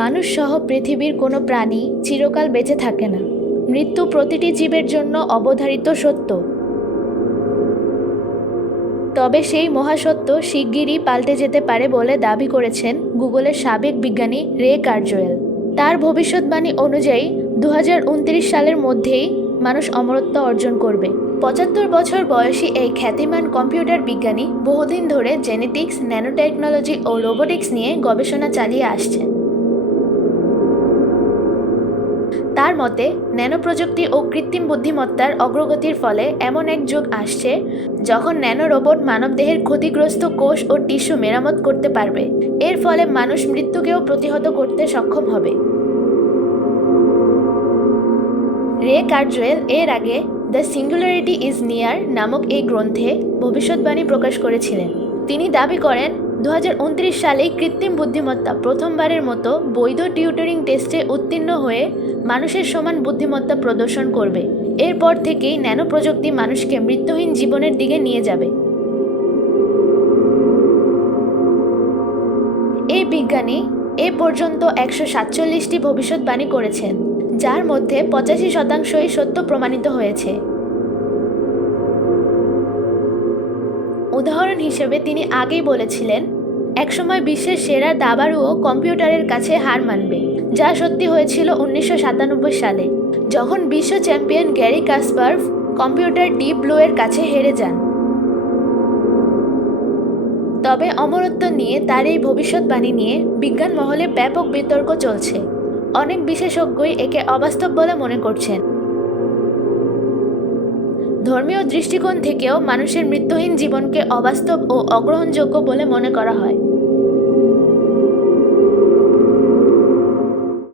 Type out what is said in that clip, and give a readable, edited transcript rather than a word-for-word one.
মানুষ সহ পৃথিবীর কোনো প্রাণী চিরকাল বেঁচে থাকে না। মৃত্যু প্রতিটি জীবের জন্য অবধারিত সত্য। তবে সেই মহাসত্য শিগগিরই পাল্টে যেতে পারে বলে দাবি করেছেন গুগলের সাবেক বিজ্ঞানী রে কার্জওয়েল। তার ভবিষ্যৎবাণী অনুযায়ী 2029 সালের মধ্যেই মানুষ অমরত্ব অর্জন করবে। 75 বছর বয়সী এই খ্যাতিমান কম্পিউটার বিজ্ঞানী বহুদিন ধরে জেনেটিক্স, ন্যানোটেকনোলজি ও রোবোটিক্স নিয়ে গবেষণা চালিয়ে আসছেন। তার মতে, ন্যানো প্রযুক্তি ও কৃত্রিম বুদ্ধিমত্তার অগ্রগতির ফলে এমন এক যুগ আসছে যখন ন্যানো রোবট মানবদেহের ক্ষতিগ্রস্ত কোষ ও টিস্যু মেরামত করতে পারবে। এর ফলে মানুষ মৃত্যুকেও প্রতিহত করতে সক্ষম হবে। রে কার্জওয়েল এর আগে দ্য সিঙ্গুলারিটি ইজ নিয়ার নামক এই গ্রন্থে ভবিষ্যৎবাণী প্রকাশ করেছিলেন। তিনি দাবি করেন 2029 সালেই কৃত্রিম বুদ্ধিমত্তা প্রথমবারের মতো বৈধ টিউটরিং টেস্টে উত্তীর্ণ হয়ে মানুষের সমান বুদ্ধিমত্তা প্রদর্শন করবে। এরপর থেকেই ন্যানো প্রযুক্তি মানুষকে মৃত্যুহীন জীবনের দিকে নিয়ে যাবে। এই বিজ্ঞানী এ পর্যন্ত 147টি ভবিষ্যৎবাণী করেছেন, যার মধ্যে 85%ই সত্য প্রমাণিত হয়েছে। উদাহরণ হিসেবে তিনি আগেই বলেছিলেন, একসময় বিশ্বের সেরা দাবাড়ুও কম্পিউটারের কাছে হার মানবে, যা সত্যি হয়েছিল 1997 সালে, যখন বিশ্ব champion Garry Kasparov computer deep blue এর কাছে হেরে যান। তবে অমরত্ব নিয়ে তার এই ভবিষ্যৎবাণী নিয়ে বিজ্ঞান মহলে ব্যাপক বিতর্ক চলছে। অনেক বিশেষজ্ঞই একে অবাস্তব বলে মনে করছেন। ধর্মীয় দৃষ্টিকোণ থেকেও মানুষের মৃত্যুহীন জীবনকে অবাস্তব ও অগ্রহণযোগ্য বলে মনে করা হয়।